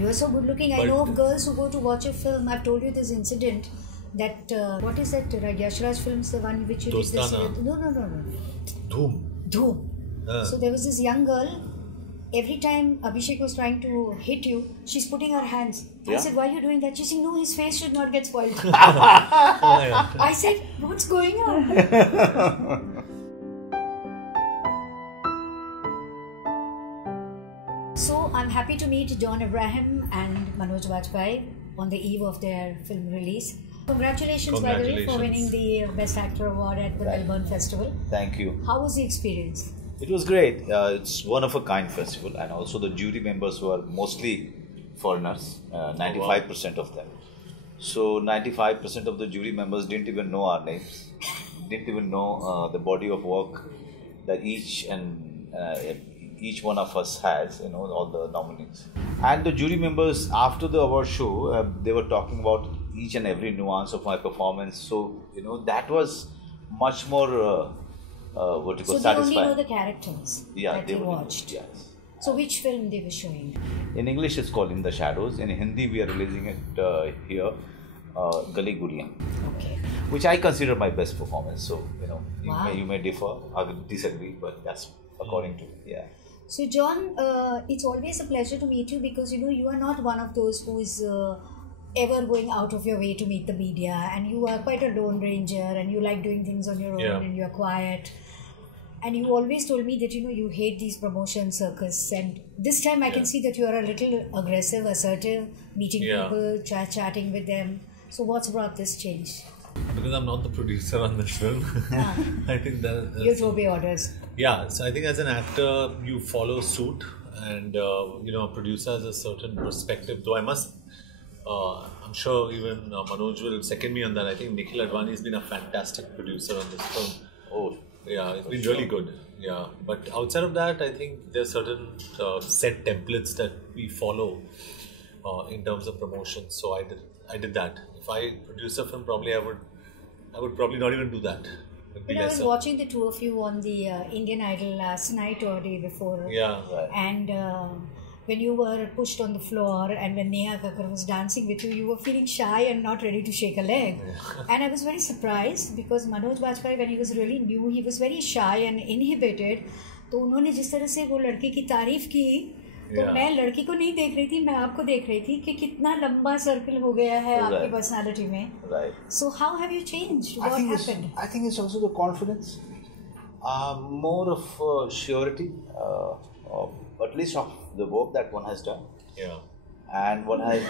You are so good looking. I know of girls who go to watch a film. I've told you this incident that, what is that, Yashraj films, the one which you did this with? No. Dhoom. So there was this young girl. Every time Abhishek was trying to hit you, she's putting her hands. I said, why are you doing that? She said, no, his face should not get spoiled. I said, what's going on? So I'm happy to meet John Abraham and Manoj Bajpayee on the eve of their film release. Congratulations, by the way, for winning the Best Actor Award at the Melbourne Festival. Thank you. How was the experience? It was great. It's one of a kind festival, and also the jury members were mostly foreigners, 95% of them. So 95% of the jury members didn't even know our names, didn't even know the body of work that each one of us has, all the nominees. And the jury members, after the award show, they were talking about each and every nuance of my performance. So, that was much more, satisfying. So they only know the characters that they watched? Yes. So which film they were showing? In English it's called In the Shadows. In Hindi we are releasing it here, Gali Guriyan. Okay. Which I consider my best performance. So, Wow. you may differ, I will disagree, but that's according to me, yeah. So John, it's always a pleasure to meet you because you are not one of those who is ever going out of your way to meet the media, and you are quite a lone ranger and you like doing things on your own and you are quiet. And you always told me that you hate these promotion circus, and this time I can see that you are a little aggressive, assertive, meeting people, chatting with them. So what's brought this change? Because I'm not the producer on this film. I think that you obey orders. Yeah, so I think as an actor you follow suit, and a producer has a certain perspective. Though I must, I'm sure even Manoj will second me on that. I think Nikhil Advani has been a fantastic producer on this film. Oh, yeah, it's been really good. Yeah, but outside of that, I think there are certain set templates that we follow in terms of promotion. So I did that. If I produce a film, probably I would probably not even do that. I was watching the two of you on the Indian Idol last night or day before. Yeah. And when you were pushed on the floor and when Neha Kakkar was dancing with you, you were feeling shy and not ready to shake a leg. And I was very surprised because Manoj Bajpayee, when he was really new, he was very shy and inhibited. तो उन्होंने जिस तरह से वो लड़के की तारीफ की, तो मैं लड़की को नहीं देख रही थी, मैं आपको देख रही थी कि कितना लंबा सर्कल हो गया है आपकी पर्सनालिटी में. Right. So how have you changed? What happened? I think it's also the confidence, more of surety, at least of the work that one has done. Yeah. And one has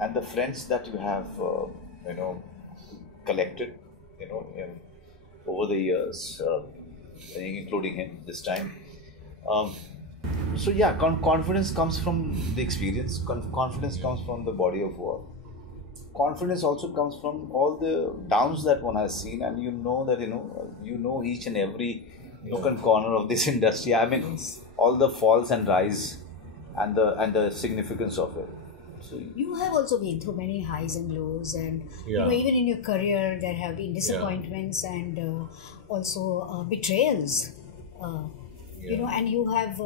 and the friends that you have collected, over the years, including him this time. So yeah, confidence comes from the experience. Confidence comes from the body of work. Confidence also comes from all the downs that one has seen, and that each and every nook and corner of this industry. I mean, all the falls and rise, and the significance of it. So you have also been through many highs and lows, and even in your career there have been disappointments and also betrayals. And you have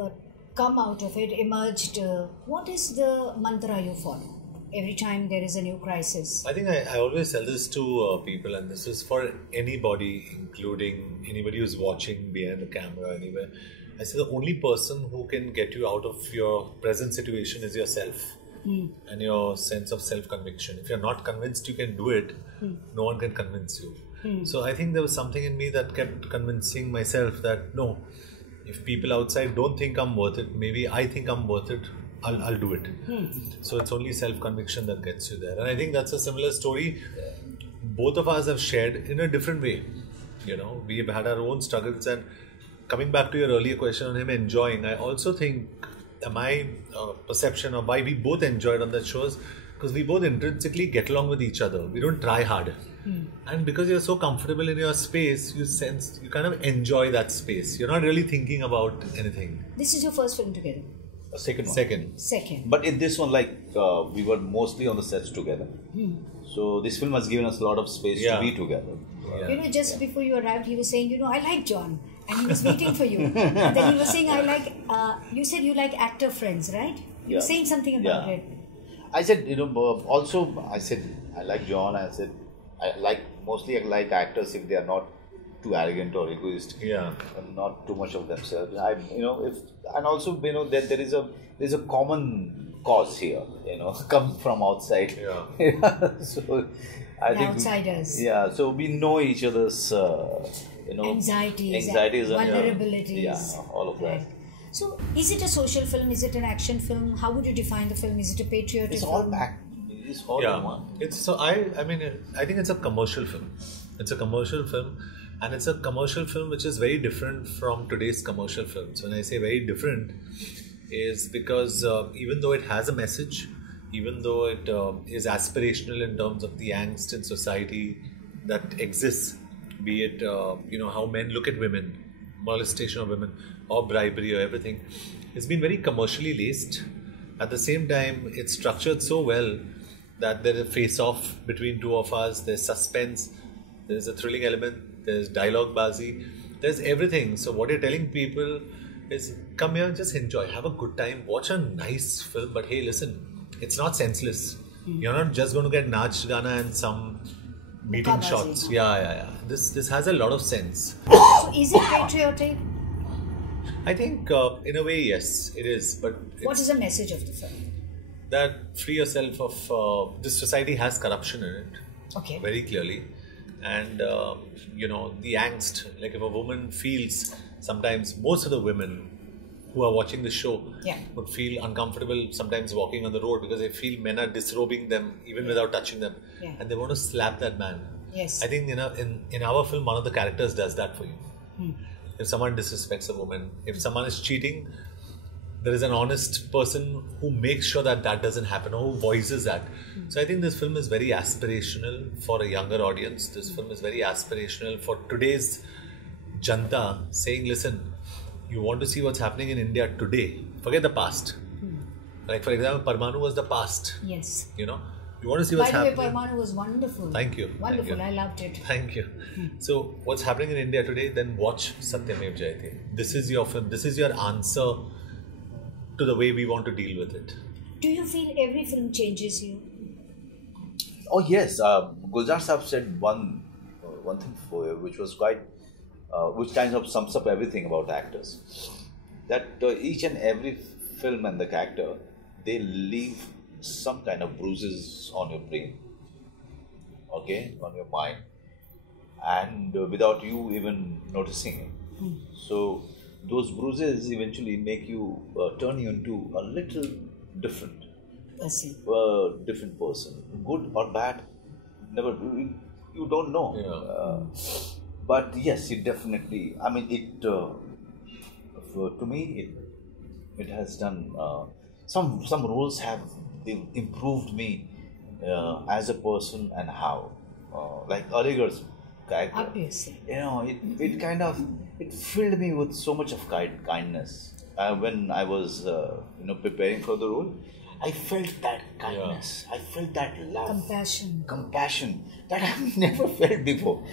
come out of it, emerged. What is the mantra you follow every time there is a new crisis? I think I always tell this to people, and this is for anybody, including anybody who's watching behind the camera, anywhere. I say the only person who can get you out of your present situation is yourself and your sense of self-conviction. If you're not convinced you can do it, no one can convince you. So I think there was something in me that kept convincing myself that no, if people outside don't think I'm worth it, maybe I think I'm worth it, I'll do it. So it's only self-conviction that gets you there. And I think that's a similar story both of us have shared in a different way. We've had our own struggles, and coming back to your earlier question on him enjoying, I also think my perception of why we both enjoyed on that show is because we both intrinsically get along with each other. We don't try hard. And because you're so comfortable in your space, you kind of enjoy that space. You're not really thinking about anything. This is your first film together? Second one. Second. But in this one, we were mostly on the sets together. So this film has given us a lot of space to be together. Just before you arrived, he was saying, I like John. And he was waiting for you. And then he was saying, you said you like actor friends, right? You were saying something about it. I said, also I said I like John. I said I like actors if they are not too arrogant or egoistic. Yeah. And not too much of themselves. And also that there's a common cause here. Come from outside. Yeah. So I think outsiders. So we know each other's anxieties and vulnerabilities. Yeah, all of that. Right. So, is it a social film? Is it an action film? How would you define the film? Is it a patriotic It's film? all back. It's all in one. I think it's a commercial film. It's a commercial film, and it's a commercial film which is very different from today's commercial films. When I say very different, is because even though it has a message, even though it is aspirational in terms of the angst in society that exists, be it how men look at women, molestation of women, or bribery or everything, it's been very commercially laced. At the same time, it's structured so well that there's a face-off between two of us, there's suspense, there's a thrilling element, there's dialogue bazi, there's everything. So what you're telling people is, come here, just enjoy, have a good time, watch a nice film, but hey, listen, it's not senseless. You're not just going to get Nach Gana and some beating shots. Yeah. This has a lot of sense. So is it patriotic? I think in a way, yes, it is. But what is the message of the film? That free yourself of this society has corruption in it. Okay. Very clearly. And the angst, like if a woman feels, sometimes most of the women who are watching the show would feel uncomfortable sometimes walking on the road because they feel men are disrobing them even without touching them, and they want to slap that man. Yes. I think in our film, one of the characters does that for you. If someone disrespects a woman, if someone is cheating, there is an honest person who makes sure that doesn't happen, or who voices that. So I think this film is very aspirational for a younger audience. This film is very aspirational for today's Janta, saying, listen, you want to see what's happening in India today, forget the past. Like for example, Parmanu was the past. Yes. You want to see what's happening. By the way, Parmanu was wonderful. Thank you. Wonderful. Thank you. I loved it. Thank you. So what's happening in India today, then watch Satyameva Jayate. This is your film. This is your answer to the way we want to deal with it. Do you feel every film changes you? Oh yes. Gulzar Saab said one thing for you, which was quite which kind of sums up everything about actors. That each and every film and the character, they leave some kind of bruises on your brain, on your mind, and without you even noticing it. So those bruises eventually make you turn you into a little different person, good or bad. Never, you don't know. Yeah. But yes, it definitely. I mean, to me, it has done. Some roles have improved me as a person, and how, like Aligarh's character. Obviously. It kind of filled me with so much of kindness. When I was preparing for the role, I felt that kindness. I felt that love, compassion that I've never felt before.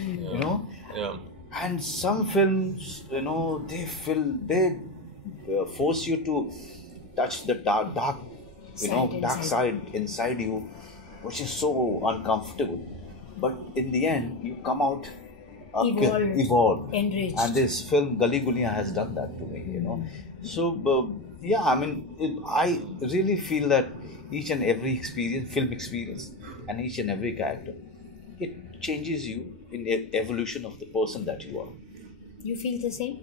Yeah. And some films, they force you to touch the dark side inside you, which is so uncomfortable. But in the end, you come out evolved, enriched. And this film Gali Guliyan has done that to me. So I mean, I really feel that each and every film experience, and each and every character, it changes you in evolution of the person that you are. You feel the same?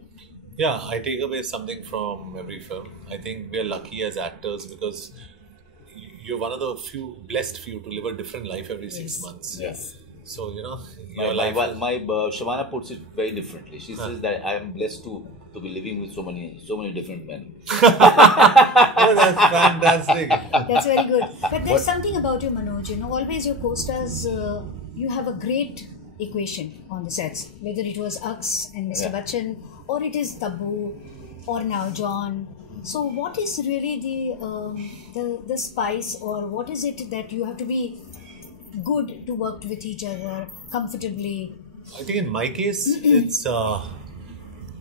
Yeah, I take away something from every film. I think we are lucky as actors because you're one of the blessed few to live a different life every 6 months. Yes. So, your life. My Shavana puts it very differently. She says that I am blessed to be living with so many different men. Oh, that's fantastic. That's very good. But there's something about you, Manoj. Always your co-stars, you have a great equation on the sets. Whether it was Aks and Mr. Bachchan, or it is Tabu, or now John. So what is really the spice, or what is it that you have to be good to work with each other comfortably? I think in my case, it's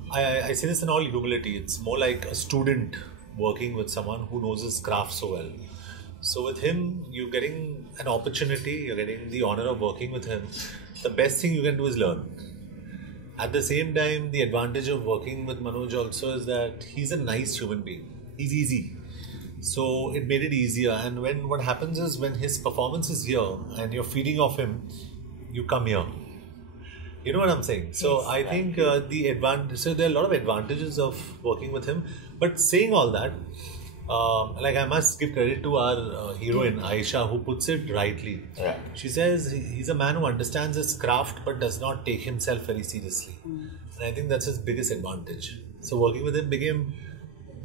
I say this in all humility. It's more like a student working with someone who knows his craft so well. So with him, you're getting an opportunity, you're getting the honor of working with him. The best thing you can do is learn. At the same time, the advantage of working with Manoj also is that he's a nice human being. He's easy. So it made it easier. And when what happens is when his performance is here and you're feeding off him, you come here. You know what I'm saying? So yes, I think the advantage. So there are a lot of advantages of working with him. But saying all that, like I must give credit to our heroine Aisha, who puts it rightly. Yeah. She says he's a man who understands his craft but does not take himself very seriously. And I think that's his biggest advantage. So working with him became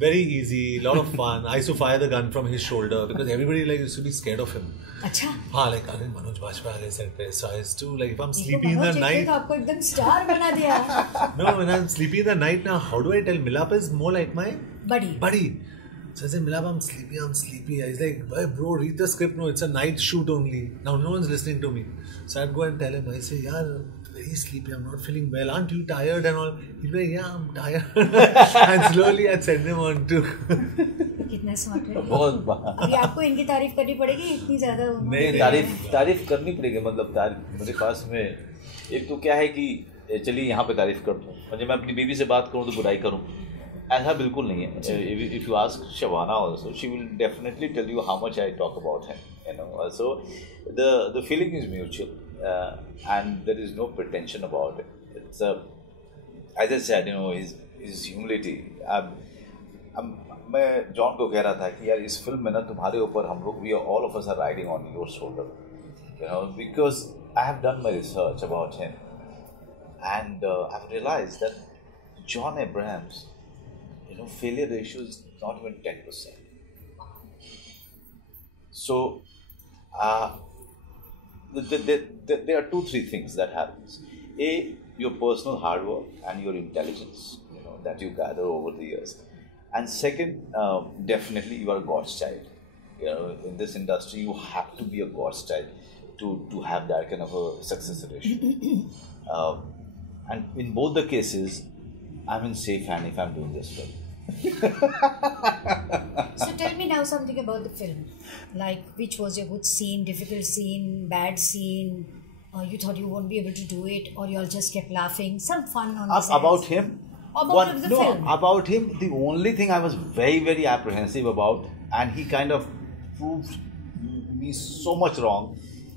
very easy, a lot of fun. I used to fire the gun from his shoulder because everybody like used to be scared of him. Acha. हाँ, like अरे Manoj Bajpayee set पे. So I used to like if I'm sleepy in the night. तो आपको एकदम star बना दिया. No, when I'm sleepy in the night now, how do I tell Milap is more like my buddy. So I said, Milap, I'm sleepy. He's like, hey, bro, read the script. No, it's a night shoot only. Now no one's listening to me. So I'd go and tell him. I say, yeah, very sleepy. I'm not feeling well. Aren't you tired and all? He'd be like, yeah, I'm tired. And slowly I'd send him on to. कितना smart है. बहुत अभी आपको इनकी तारीफ करनी पड़ेगी इतनी ज़्यादा. नहीं, तारीफ करनी पड़ेगी. मतलब मेरे पास में एक तो क्या है कि चलिए यहाँ पे तारीफ कर दूँ और जब मैं अपनी बीवी से बात करूँ तो बुराई करूँ, ऐसा बिल्कुल नहीं है. If you ask Shabana also, she will definitely tell you how much I talk about him. You know, so the feeling is mutual and there is no pretension about it. It's as I said, you know, his humility. मैं John को कह रहा था कि यार इस film में ना तुम्हारे ऊपर हम लोग we all of us are riding on your shoulder, you know, because I have done my research about him and I've realized that John Abraham's, you know, failure ratio is not even 10%. So there are 2-3 things that happens. A, your personal hard work and your intelligence, you know, that you gather over the years. And second, definitely you are God's child. You know, in this industry, you have to be a God's child to have that kind of a success ratio. And in both the cases, I'm in safe hand if I'm doing this film. So tell me now something about the film. Like, which was your good scene, difficult scene, bad scene? Or you thought you won't be able to do it, or you all just kept laughing? Some fun on the set. About him? About the film? About him, the only thing I was very, very apprehensive about, and he kind of proved me so much wrong,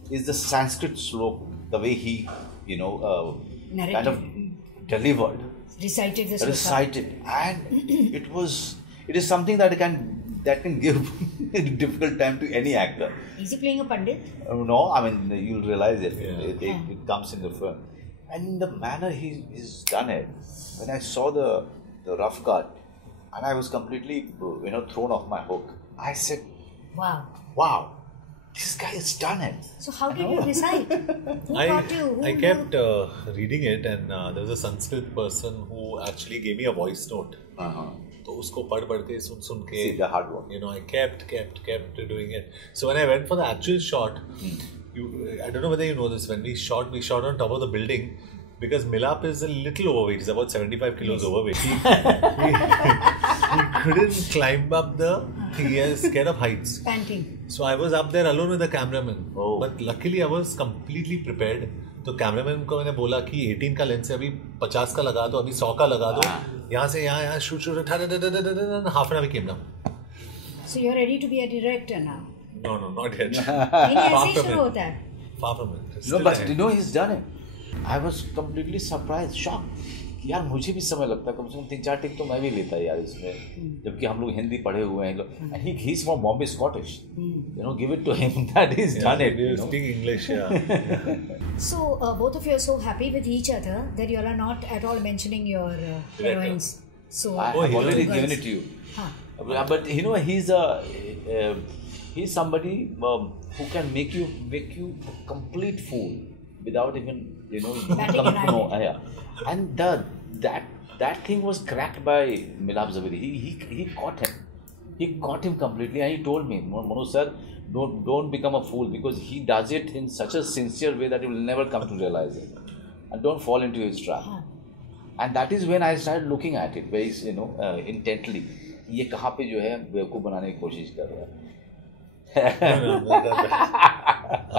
is the Sanskrit slok, the way he, you know, kind of delivered. Recited the sloka. Recited. And it is something that can give a difficult time to any actor. Is he playing a pandit? No, I mean, you'll realize it. Yeah. It comes in the film. And the manner he's done it, when I saw the rough cut, and I was completely, you know, thrown off my hook, I said, wow, this guy has done it. So how did you decide? Who taught you? I kept reading it, and there was a Sanskrit person who actually gave me a voice note. तो उसको पढ़ के सुन के, the hard work. You know, I kept doing it. So when I went for the actual shot, I don't know whether you know this, when we shot on top of the building, because Milap is a little overweight. He's about 75 kilos overweight. He couldn't climb up he is scared of heights. Panting. So I was up there alone with the cameraman. But luckily I was completely prepared. तो cameraman को मैंने बोला कि 18 का lens है, अभी 50 का लगा दो, अभी 100 का लगा दो, यहाँ से यहाँ shoot half an hour we came down. So you're ready to be a director now? No, not yet. Far from it. No, but you know, he's done it. I was completely surprised, shocked. यार मुझे भी समय लगता है, कम से कम 3-4 take तो मैं भी लेता यार इसमें, जबकि हम लोग हिंदी पढ़े हुए हैं. And he's from Bombay, Scottish. You know, give it to him that he's done it. You speak English, So both of you are so happy with each other that you all are not at all mentioning your heroines. So I've already given it to you. But you know, he's somebody who can make you a complete fool without even, you know, and that thing was cracked by Milap Zaveri. He caught him. He caught him completely, and he told me, Manoj sir, don't become a fool, because he does it in such a sincere way that you will never come to realize it, and don't fall into his trap. And that is when I started looking at it very, intently. ये कहाँ पे जो है बेवकूफ़ बनाने की कोशिश कर रहा है.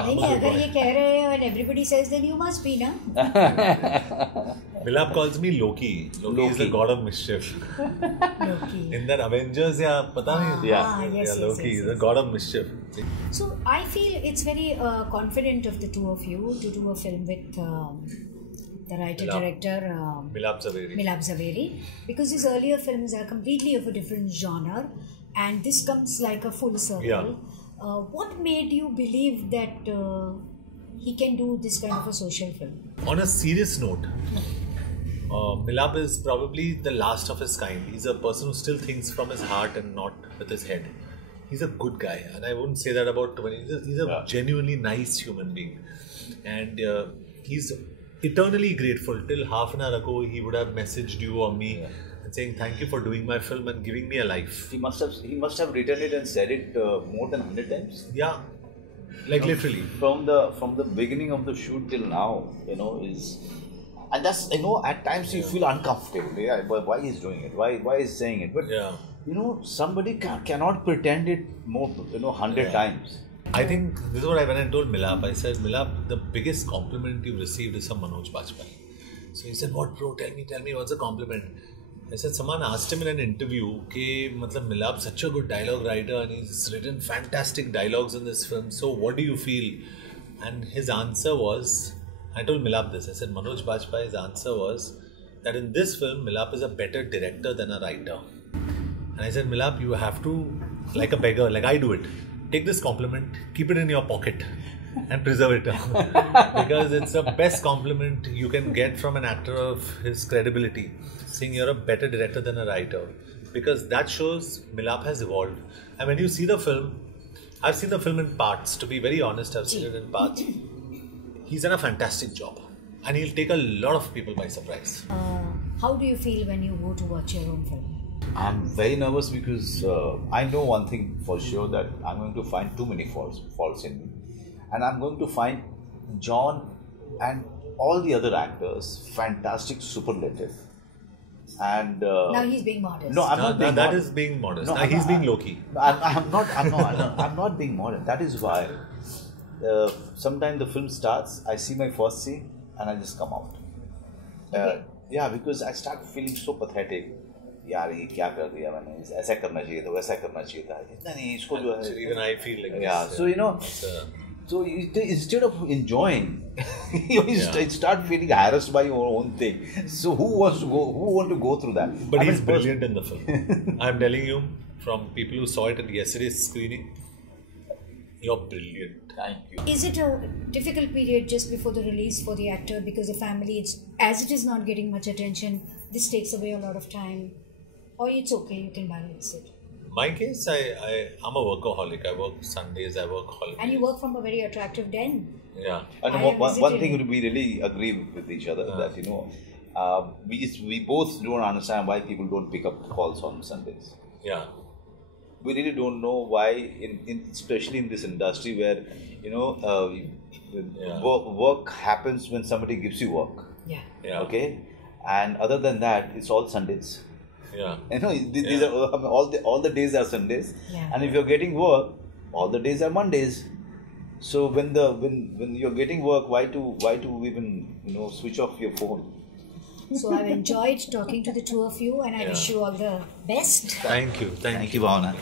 नहीं अगर ये कह रहे हैं and everybody says then you must be na. Milap calls me Loki. Loki is the god of mischief. Loki. In that Avengers, yeah, pata nahi? Yes, Loki yes, is the god of mischief. So I feel it's very confident of the two of you to do a film with the writer-director Milap Zaveri. Milap Zaveri, because his earlier films are completely of a different genre and this comes like a full circle. Yeah. What made you believe that he can do this kind of a social film? On a serious note, Milap is probably the last of his kind. He's a person who still thinks from his heart and not with his head. He's a good guy, and I wouldn't say that about too many. He's a genuinely nice human being, and he's eternally grateful. Till half an hour ago, he would have messaged you or me and saying thank you for doing my film and giving me a life. He must have written it and said it more than 100 times. Yeah, like literally. From the beginning of the shoot till now, is. And that's, at times you feel uncomfortable. Yeah, why he's doing it? Why he's saying it? But, somebody cannot pretend it more, 100 times. I think this is what when I told Milap. I said, Milap, the biggest compliment you've received is from Manoj Bajpayee. So he said, what bro? Tell me, what's the compliment? I said, someone asked him in an interview, Milap's such a good dialogue writer and he's written fantastic dialogues in this film. So what do you feel? And his answer was, I told Milap this. I said, Manoj Bajpayee's answer was that in this film, Milap is a better director than a writer. And I said, Milap, you have to, like a beggar, like I do it, take this compliment, keep it in your pocket and preserve it. Because it's the best compliment you can get from an actor of his credibility, saying you're a better director than a writer. Because that shows Milap has evolved. And when you see the film, I've seen the film in parts. To be very honest, I've seen it in parts. He's done a fantastic job and he'll take a lot of people by surprise. How do you feel when you go to watch your own film? I'm very nervous because I know one thing for sure, that I'm going to find too many faults in me. And I'm going to find John and all the other actors fantastic superlative. And now he's being modest. No, I'm not being that modest. is being modest. No, he's being Loki. I'm not being modest. That is why sometimes the film starts, I see my first scene and I just come out. Yeah, because I start feeling so pathetic. यार ये क्या कर दिया मैंने, ऐसा करना चाहिए था, वैसा करना चाहिए था, इतना नहीं, इसको जो है. Even I feel like this. So instead of enjoying, you start feeling harassed by your own thing. So who want to go through that? But he's brilliant in the film. I'm telling you, from people who saw it at yesterday's screening, you're brilliant. Thank you. Is it a difficult period just before the release for the actor, because the family, as it is not getting much attention, this takes away a lot of time? Or it's okay, you can balance it? My case, I'm a workaholic. I work Sundays, I work holidays. And you work from a very attractive den. Yeah. And one thing we really agree with each other, that we both don't understand why people don't pick up calls on Sundays. Yeah. We really don't know why, especially in this industry where work happens when somebody gives you work. Yeah. Okay, and other than that, it's all Sundays. Yeah. These are all the days are Sundays. Yeah. And if you're getting work, all the days are Mondays. So when you're getting work, why to even switch off your phone? So I've enjoyed talking to the two of you, and I wish you all the best. Thank you. Thank you, Bhawana.